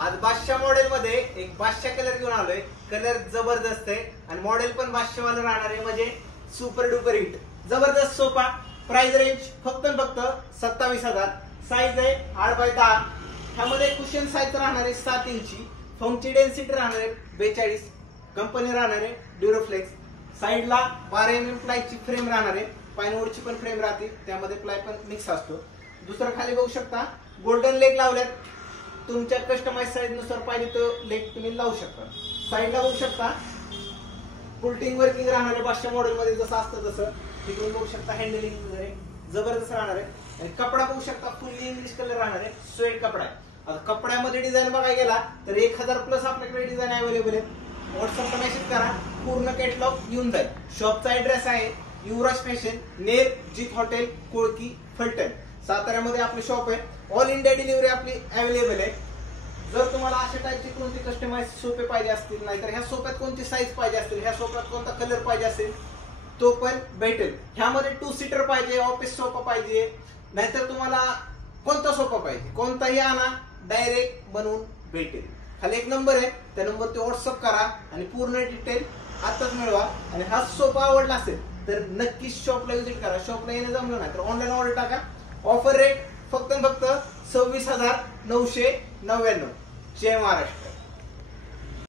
आज 500 मॉडेल मध्ये एक 500 कलर घेऊन आलोय. कलर जबरदस्त आहे आणि मॉडेल पण 500 वाला राहणार आहे, म्हणजे सुपर डुपर हिट. जबरदस्त सोफा. प्राइस रेंज फक्त 27,000. साईज आहे 8x10. ह्यामध्ये कुशन साईज राहणार आहे 7 इंची. फोमची डेन्सिटी राहणार आहे 42. कंपनी राहणार आहे ड्युरोफ्लेक्स. साईडला 12 mm प्लायची फ्रेम राहणार आहे. पायनवूडची पण फ्रेम राहते, त्यामध्ये प्लाय पण मिक्स असतो. दुसरं खाली बघू शकता गोल्डन लेग लावल्यात. तुमच्या कस्टमाइज साईज नुसार पाहिजे तो लेग तुम्ही लावू शकता. साईडला बघू शकता फुलटिंग वर्किंग राहणार आहे 500 मॉडेल मध्ये जसं असतं तसं. तिकडून बघू शकता हँडलिंग वगैरे जबरदस्त राहणार आहे. आणि कपडा बघू शकता फुल्ली इंग्लिश कलर राहणार आहे. स्वेट कपडा आहे. आता कपड्यामध्ये डिझाईन बघायला गेला तर 1000 प्लस आपल्याकडे डिझाईन अवेलेबल आहे. व्हॉट्सअपला मेसेज करा, पूर्ण कॅटलॉग येऊन जाईल. शॉपचा ऍड्रेस आहे युवराज फॅशन, नेर जीत हॉटेल, कोळकी, फलटण. साताऱ्यामध्ये आपली शॉप आहे. ऑल इंडिया डिलिव्हरी आपली अवेलेबल आहे. जर तुम्हाला अशा टाईपचे कोणते कस्टमाइज सोफे पाहिजे असतील, नाहीतर ह्या सोफ्यात कोणती साईज पाहिजे असतील, ह्या सोफ्यात कोणता कलर पाहिजे असेल तो पण भेटेल. ह्यामध्ये 2 सीटर पाहिजे, ऑफिस सोफा पाहिजे, नाहीतर तुम्हाला कोणता सोफा पाहिजे कोणताही आणा, डायरेक्ट बनवून भेटेल. खाली एक नंबर आहे, त्या नंबरवरती व्हॉट्सअप करा आणि पूर्ण डिटेल आताच मिळवा. आणि हा सोफा आवडला असेल तर नक्कीच शॉपला व्हिजिट करा. शॉपला येणं जमलं नाही तर ऑनलाईन ऑर्डर टाका. ऑफर रेट फक्त 26,999. जय महाराष्ट्र.